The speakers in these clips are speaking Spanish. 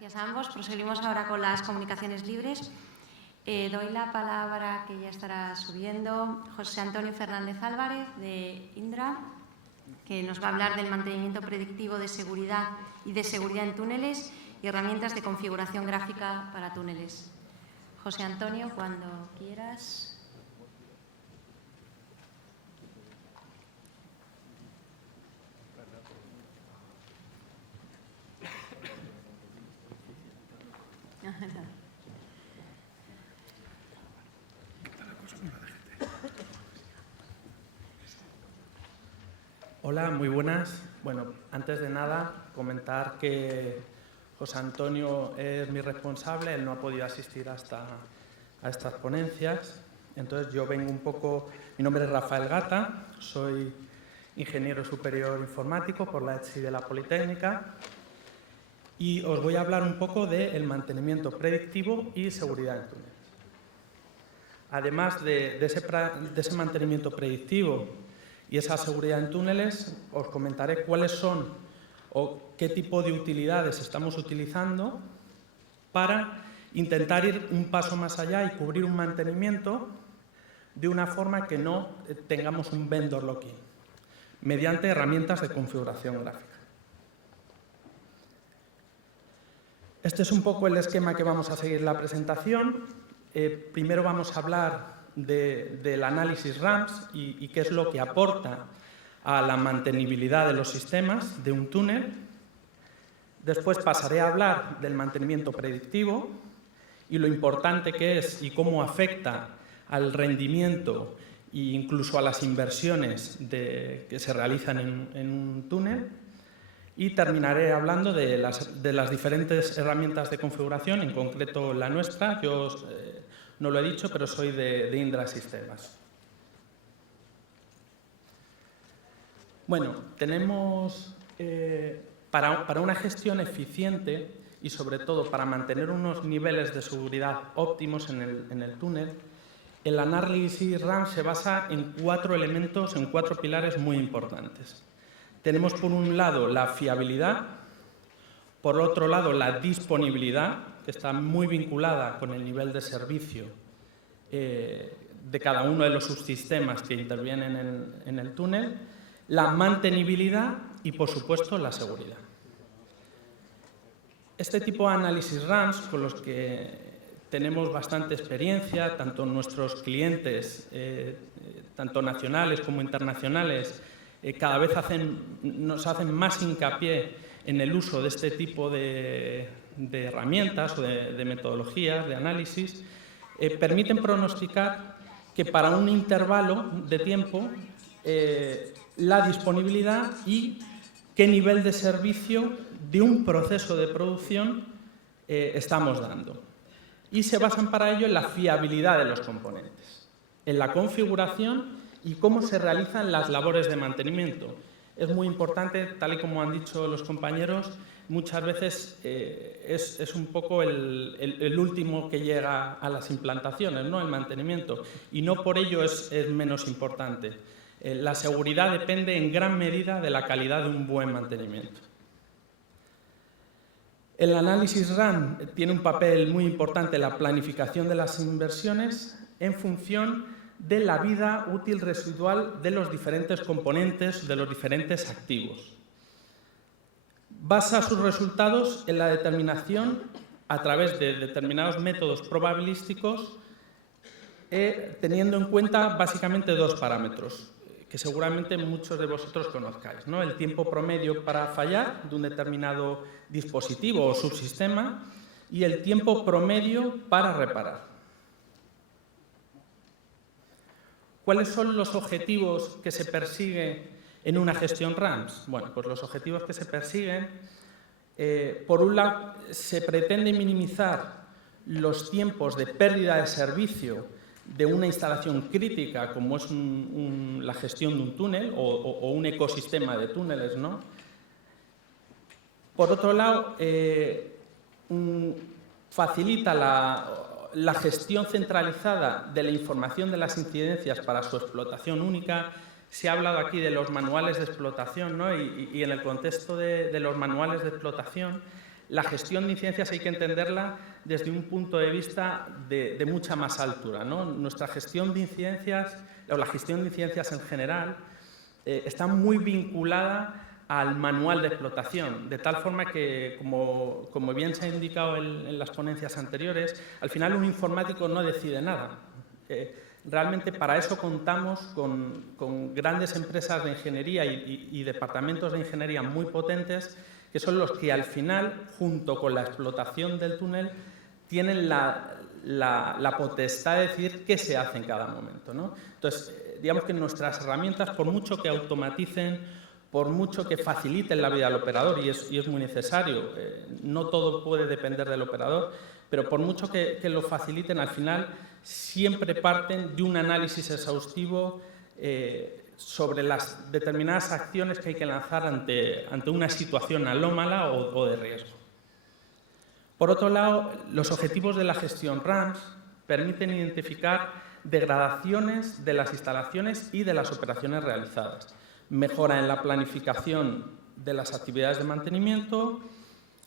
Gracias a ambos. Proseguimos ahora con las comunicaciones libres. Doy la palabra, que ya estará subiendo, José Antonio Fernández Álvarez, de Indra, que nos va a hablar del mantenimiento predictivo de seguridad y de seguridad en túneles y herramientas de configuración gráfica para túneles. José Antonio, cuando quieras. Hola, muy buenas. Bueno, antes de nada, comentar que José Antonio es mi responsable, él no ha podido asistir a estas ponencias. Entonces yo vengo un poco, mi nombre es Rafael Gata, soy ingeniero superior informático por la ETSI de la Politécnica y os voy a hablar un poco del mantenimiento predictivo y seguridad en túneles. Además de ese mantenimiento predictivo y esa seguridad en túneles, os comentaré cuáles son o qué tipo de utilidades estamos utilizando para intentar ir un paso más allá y cubrir un mantenimiento de una forma que no tengamos un vendor lock-in, mediante herramientas de configuración gráfica. Este es un poco el esquema que vamos a seguir en la presentación. Primero vamos a hablar del análisis RAMS y qué es lo que aporta a la mantenibilidad de los sistemas de un túnel. Después pasaré a hablar del mantenimiento predictivo y lo importante que es y cómo afecta al rendimiento e incluso a las inversiones que se realizan en un túnel. Y terminaré hablando de las diferentes herramientas de configuración, en concreto la nuestra. Yo no lo he dicho, pero soy de Indra Sistemas. Bueno, tenemos para una gestión eficiente y sobre todo para mantener unos niveles de seguridad óptimos en el túnel, el análisis RAMS se basa en 4 elementos, en 4 pilares muy importantes. Tenemos por un lado la fiabilidad, por otro lado la disponibilidad, que está muy vinculada con el nivel de servicio de cada uno de los subsistemas que intervienen en el túnel, la mantenibilidad y, por supuesto, la seguridad. Este tipo de análisis RAMS, con los que tenemos bastante experiencia, tanto nuestros clientes, tanto nacionales como internacionales, cada vez nos hacen más hincapié en el uso de este tipo de herramientas o de metodologías de análisis, permiten pronosticar que para un intervalo de tiempo la disponibilidad y qué nivel de servicio de un proceso de producción estamos dando. Y se basan para ello en la fiabilidad de los componentes, en la configuración y cómo se realizan las labores de mantenimiento. Es muy importante, tal y como han dicho los compañeros, muchas veces es un poco el último que llega a las implantaciones, ¿no? El mantenimiento, y no por ello es menos importante. La seguridad depende en gran medida de la calidad de un buen mantenimiento. El análisis RAM tiene un papel muy importante en la planificación de las inversiones en función de la vida útil residual de los diferentes componentes, de los diferentes activos. Basa sus resultados en la determinación a través de determinados métodos probabilísticos, teniendo en cuenta básicamente 2 parámetros que seguramente muchos de vosotros conozcáis, ¿no? El tiempo promedio para fallar de un determinado dispositivo o subsistema y el tiempo promedio para reparar. ¿Cuáles son los objetivos que se persiguen en una gestión RAMS? Bueno, pues los objetivos que se persiguen, por un lado, se pretende minimizar los tiempos de pérdida de servicio de una instalación crítica, como es la gestión de un túnel o un ecosistema de túneles, ¿no? Por otro lado, facilita la gestión centralizada de la información de las incidencias para su explotación única. Se ha hablado aquí de los manuales de explotación, ¿no? Y en el contexto de los manuales de explotación, la gestión de incidencias hay que entenderla desde un punto de vista de mucha más altura, ¿no? Nuestra gestión de incidencias, o la gestión de incidencias en general, está muy vinculada al manual de explotación, de tal forma que, como bien se ha indicado en las ponencias anteriores, al final un informático no decide nada. Realmente para eso contamos con grandes empresas de ingeniería y departamentos de ingeniería muy potentes, que son los que al final, junto con la explotación del túnel, tienen la potestad de decidir qué se hace en cada momento, ¿no? Entonces, digamos que nuestras herramientas, por mucho que automaticen, por mucho que faciliten la vida al operador, y es muy necesario, no todo puede depender del operador, pero por mucho que lo faciliten, al final siempre parten de un análisis exhaustivo sobre las determinadas acciones que hay que lanzar ante una situación anómala o de riesgo. Por otro lado, los objetivos de la gestión RAMS permiten identificar degradaciones de las instalaciones y de las operaciones realizadas, mejora en la planificación de las actividades de mantenimiento,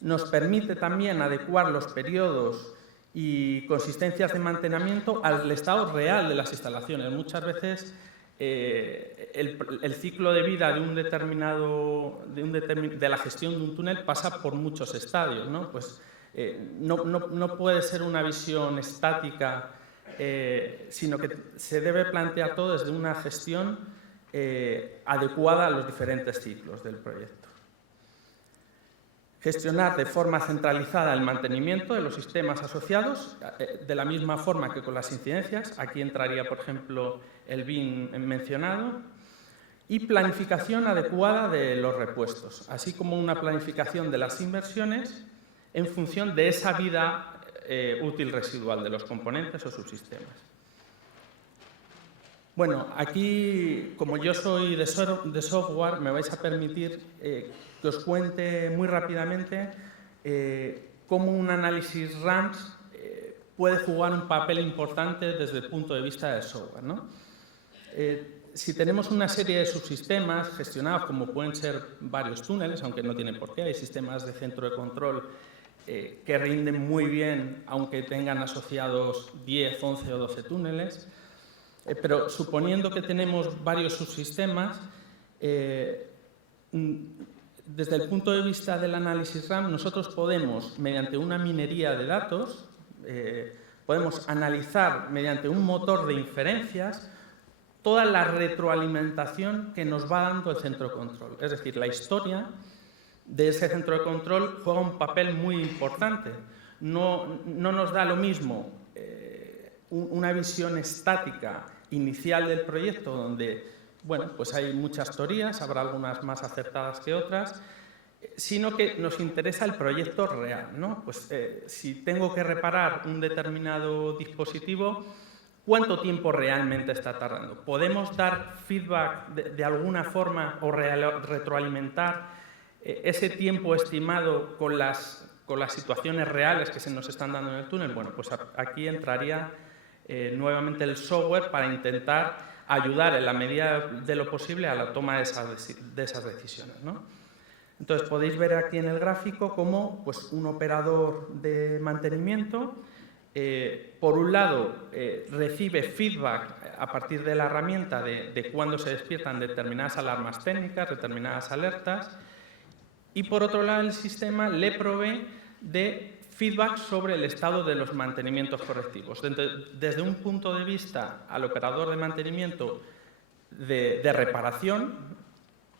nos permite también adecuar los periodos y consistencias de mantenimiento al estado real de las instalaciones. Muchas veces el ciclo de vida de la gestión de un túnel pasa por muchos estadios, ¿no? Pues, no puede ser una visión estática, sino que se debe plantear todo desde una gestión adecuada a los diferentes ciclos del proyecto. Gestionar de forma centralizada el mantenimiento de los sistemas asociados, de la misma forma que con las incidencias. Aquí entraría, por ejemplo, el BIM mencionado. Y planificación adecuada de los repuestos, así como una planificación de las inversiones en función de esa vida útil residual de los componentes o subsistemas. Bueno, aquí, como yo soy de software, me vais a permitir que os cuente muy rápidamente cómo un análisis RAMS puede jugar un papel importante desde el punto de vista del software, ¿no? Si tenemos una serie de subsistemas gestionados, como pueden ser varios túneles, aunque no tienen por qué, hay sistemas de centro de control que rinden muy bien, aunque tengan asociados 10, 11 o 12 túneles. Pero suponiendo que tenemos varios subsistemas, desde el punto de vista del análisis RAM, nosotros podemos, mediante una minería de datos, podemos analizar mediante un motor de inferencias toda la retroalimentación que nos va dando el centro de control. Es decir, la historia de ese centro de control juega un papel muy importante. No nos da lo mismo una visión estática inicial del proyecto, donde, bueno, pues hay muchas teorías, habrá algunas más acertadas que otras, sino que nos interesa el proyecto real, ¿no? Pues si tengo que reparar un determinado dispositivo, ¿cuánto tiempo realmente está tardando? ¿Podemos dar feedback de alguna forma o retroalimentar ese tiempo estimado con las situaciones reales que se nos están dando en el túnel? Bueno, pues aquí entraría nuevamente el software para intentar ayudar en la medida de lo posible a la toma de esas decisiones, ¿no? Entonces, podéis ver aquí en el gráfico cómo, pues, un operador de mantenimiento, por un lado, recibe feedback a partir de la herramienta de cuándo se despiertan determinadas alarmas técnicas, determinadas alertas, y por otro lado el sistema le provee de feedback sobre el estado de los mantenimientos correctivos. Desde un punto de vista al operador de mantenimiento de reparación,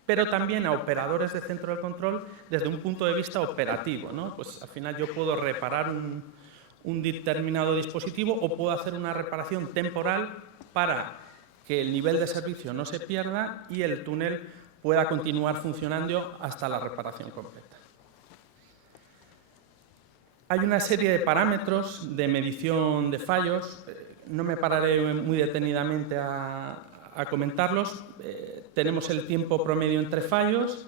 pero también a operadores de centro de control desde un punto de vista operativo, ¿no? Pues al final yo puedo reparar un determinado dispositivo o puedo hacer una reparación temporal para que el nivel de servicio no se pierda y el túnel pueda continuar funcionando hasta la reparación completa. Hay una serie de parámetros de medición de fallos, no me pararé muy detenidamente a comentarlos. Tenemos el tiempo promedio entre fallos,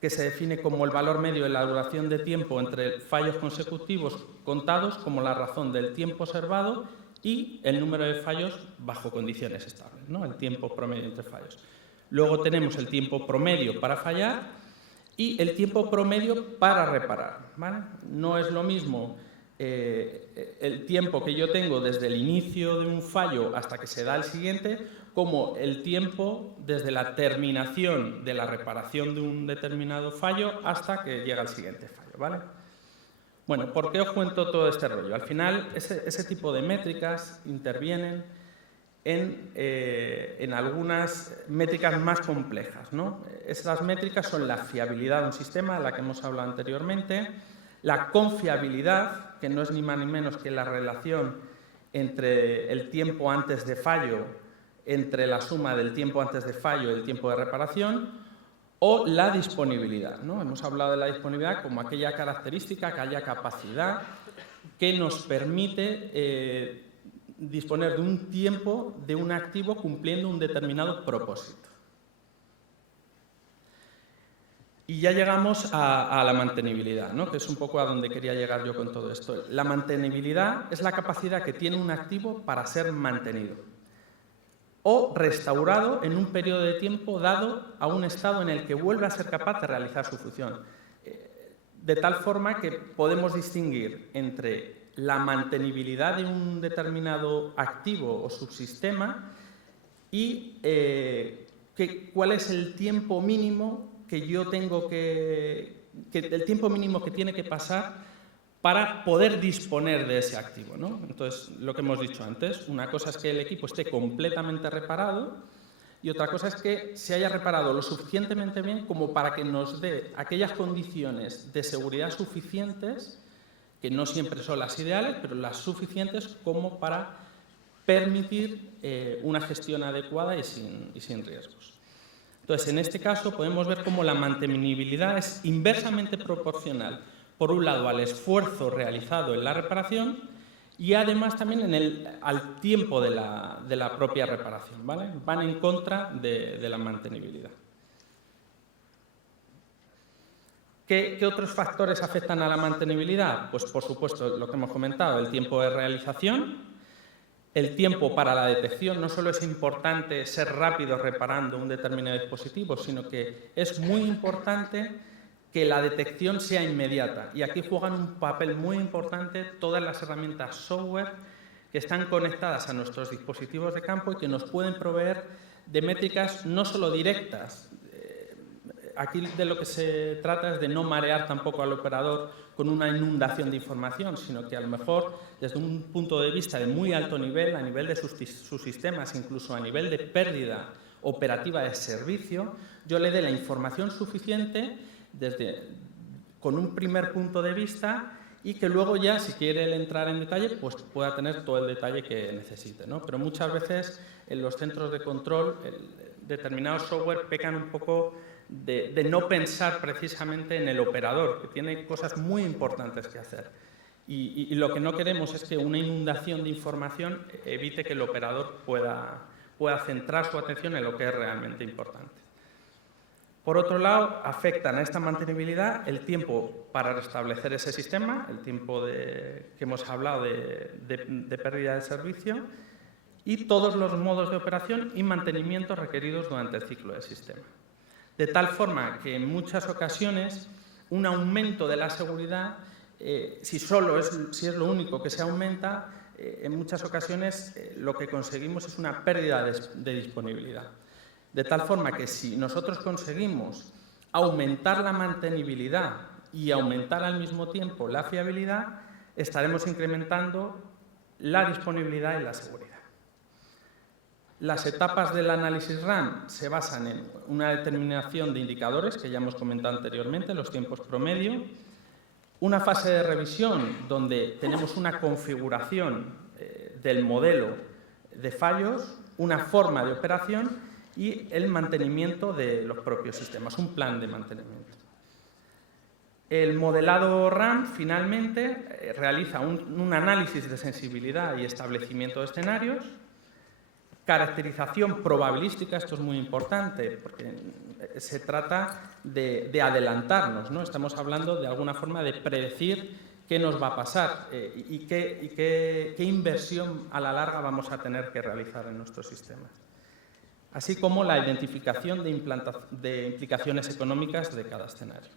que se define como el valor medio de la duración de tiempo entre fallos consecutivos contados como la razón del tiempo observado y el número de fallos bajo condiciones estables, ¿no? El tiempo promedio entre fallos. Luego tenemos el tiempo promedio para fallar y el tiempo promedio para reparar, ¿vale? No es lo mismo el tiempo que yo tengo desde el inicio de un fallo hasta que se da el siguiente, como el tiempo desde la terminación de la reparación de un determinado fallo hasta que llega el siguiente fallo, ¿vale? Bueno, ¿por qué os cuento todo este rollo? Al final, ese tipo de métricas intervienen en algunas métricas más complejas, ¿no? Esas métricas son la fiabilidad de un sistema, de la que hemos hablado anteriormente, la confiabilidad, que no es ni más ni menos que la relación entre el tiempo antes de fallo, entre la suma del tiempo antes de fallo y el tiempo de reparación, o la disponibilidad, ¿no? Hemos hablado de la disponibilidad como aquella característica, aquella capacidad que nos permite disponer de un tiempo de un activo cumpliendo un determinado propósito. Y ya llegamos a la mantenibilidad, ¿no? Que es un poco a donde quería llegar yo con todo esto. La mantenibilidad es la capacidad que tiene un activo para ser mantenido o restaurado en un periodo de tiempo dado a un estado en el que vuelve a ser capaz de realizar su función. De tal forma que podemos distinguir entre la mantenibilidad de un determinado activo o subsistema y cuál es el tiempo mínimo que yo tengo el tiempo mínimo que tiene que pasar para poder disponer de ese activo, ¿no? Entonces, lo que hemos dicho antes, una cosa es que el equipo esté completamente reparado y otra cosa es que se haya reparado lo suficientemente bien como para que nos dé aquellas condiciones de seguridad suficientes, que no siempre son las ideales, pero las suficientes como para permitir una gestión adecuada y sin riesgos. Entonces, en este caso podemos ver cómo la mantenibilidad es inversamente proporcional, por un lado, al esfuerzo realizado en la reparación y además también al tiempo de la propia reparación, ¿vale? Van en contra de la mantenibilidad. ¿Qué otros factores afectan a la mantenibilidad? Pues, por supuesto, lo que hemos comentado, el tiempo de realización. El tiempo para la detección. No solo es importante ser rápido reparando un determinado dispositivo, sino que es muy importante que la detección sea inmediata. Y aquí juegan un papel muy importante todas las herramientas software que están conectadas a nuestros dispositivos de campo y que nos pueden proveer de métricas no solo directas. Aquí de lo que se trata es de no marear tampoco al operador con una inundación de información, sino que a lo mejor desde un punto de vista de muy alto nivel, a nivel de sus sistemas, incluso a nivel de pérdida operativa de servicio, yo le dé la información suficiente con un primer punto de vista y que luego ya, si quiere entrar en detalle, pues pueda tener todo el detalle que necesite, ¿no? Pero muchas veces en los centros de control determinados software pecan un poco de no pensar precisamente en el operador, que tiene cosas muy importantes que hacer. Y lo que no queremos es que una inundación de información evite que el operador pueda centrar su atención en lo que es realmente importante. Por otro lado, afectan a esta mantenibilidad el tiempo para restablecer ese sistema, el tiempo que hemos hablado de pérdida de servicio, y todos los modos de operación y mantenimiento requeridos durante el ciclo del sistema. De tal forma que en muchas ocasiones un aumento de la seguridad, si es lo único que se aumenta, en muchas ocasiones lo que conseguimos es una pérdida de disponibilidad. De tal forma que si nosotros conseguimos aumentar la mantenibilidad y aumentar al mismo tiempo la fiabilidad, estaremos incrementando la disponibilidad y la seguridad. Las etapas del análisis RAM se basan en una determinación de indicadores, que ya hemos comentado anteriormente, los tiempos promedio, una fase de revisión donde tenemos una configuración del modelo de fallos, una forma de operación y el mantenimiento de los propios sistemas, un plan de mantenimiento. El modelado RAM, finalmente, realiza un análisis de sensibilidad y establecimiento de escenarios, caracterización probabilística, esto es muy importante, porque se trata de adelantarnos, ¿no? Estamos hablando de alguna forma de predecir qué nos va a pasar y qué inversión a la larga vamos a tener que realizar en nuestros sistemas. así como la identificación de implicaciones económicas de cada escenario.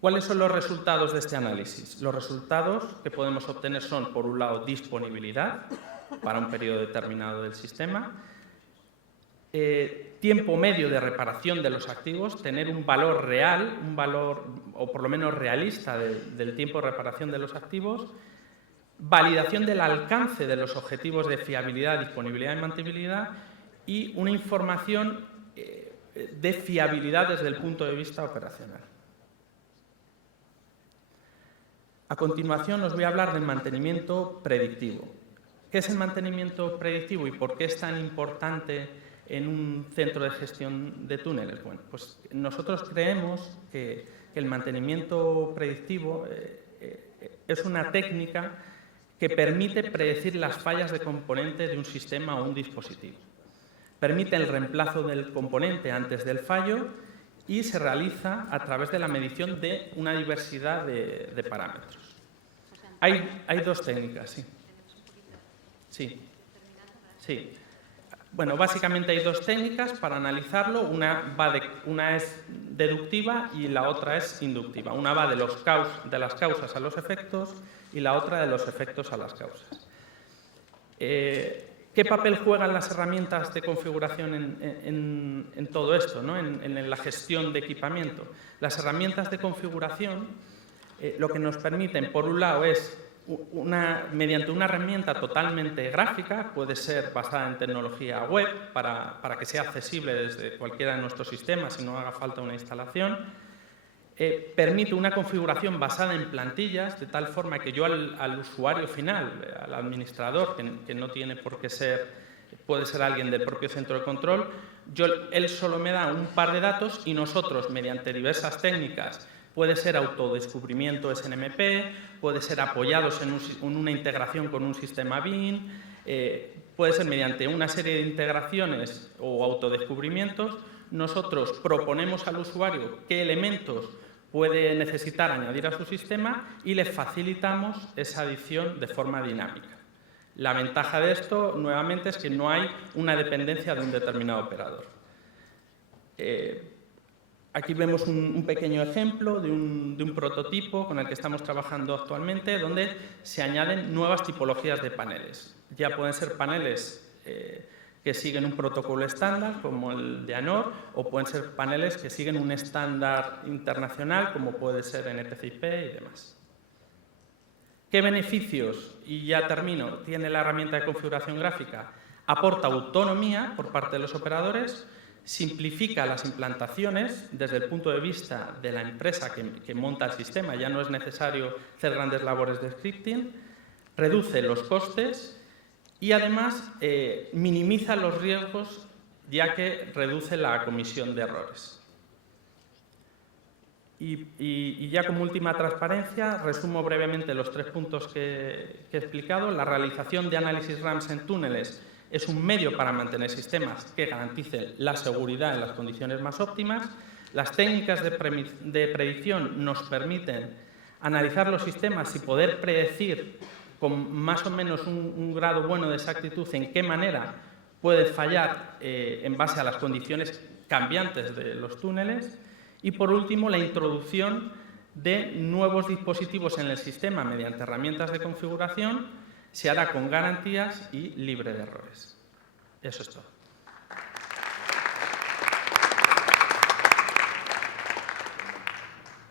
¿Cuáles son los resultados de este análisis? Los resultados que podemos obtener son, por un lado, disponibilidad para un periodo determinado del sistema, tiempo medio de reparación de los activos, tener un valor real, un valor, o por lo menos realista, del tiempo de reparación de los activos, validación del alcance de los objetivos de fiabilidad, disponibilidad y mantenibilidad, y una información de fiabilidad desde el punto de vista operacional. A continuación os voy a hablar del mantenimiento predictivo. ¿Qué es el mantenimiento predictivo y por qué es tan importante en un centro de gestión de túneles? Bueno, pues nosotros creemos que el mantenimiento predictivo es una técnica que permite predecir las fallas de componente de un sistema o un dispositivo. Permite el reemplazo del componente antes del fallo y se realiza a través de la medición de una diversidad de parámetros. Hay dos técnicas, sí. Sí. Bueno, básicamente hay dos técnicas para analizarlo. Una es deductiva y la otra es inductiva. Una va de las causas a los efectos y la otra de los efectos a las causas. ¿Qué papel juegan las herramientas de configuración en todo esto, ¿no? en la gestión de equipamiento? Las herramientas de configuración lo que nos permiten, por un lado, es mediante una herramienta totalmente gráfica, puede ser basada en tecnología web para que sea accesible desde cualquiera de nuestros sistemas y no haga falta una instalación. Permite una configuración basada en plantillas, de tal forma que yo al usuario final, al administrador, que no tiene por qué ser, puede ser alguien del propio centro de control, él solo me da un par de datos y nosotros, mediante diversas técnicas, puede ser autodescubrimiento SNMP, puede ser apoyados en una integración con un sistema BIM, puede ser mediante una serie de integraciones o autodescubrimientos. Nosotros proponemos al usuario qué elementos puede necesitar añadir a su sistema y le facilitamos esa adición de forma dinámica. La ventaja de esto, nuevamente, es que no hay una dependencia de un determinado operador. Aquí vemos un pequeño ejemplo de un prototipo con el que estamos trabajando actualmente, donde se añaden nuevas tipologías de paneles. Ya pueden ser paneles que siguen un protocolo estándar, como el de ANOR, o pueden ser paneles que siguen un estándar internacional, como puede ser NTCP y demás. ¿Qué beneficios, y ya termino, tiene la herramienta de configuración gráfica? Aporta autonomía por parte de los operadores, simplifica las implantaciones desde el punto de vista de la empresa que monta el sistema, ya no es necesario hacer grandes labores de scripting, reduce los costes y además minimiza los riesgos, ya que reduce la comisión de errores. Y ya como última transparencia, resumo brevemente los 3 puntos que he explicado. La realización de análisis RAMS en túneles es un medio para mantener sistemas que garanticen la seguridad en las condiciones más óptimas. Las técnicas de predicción nos permiten analizar los sistemas y poder predecir con más o menos un grado bueno de exactitud en qué manera puede fallar en base a las condiciones cambiantes de los túneles. Y, por último, la introducción de nuevos dispositivos en el sistema mediante herramientas de configuración se hará con garantías y libre de errores. Eso es todo.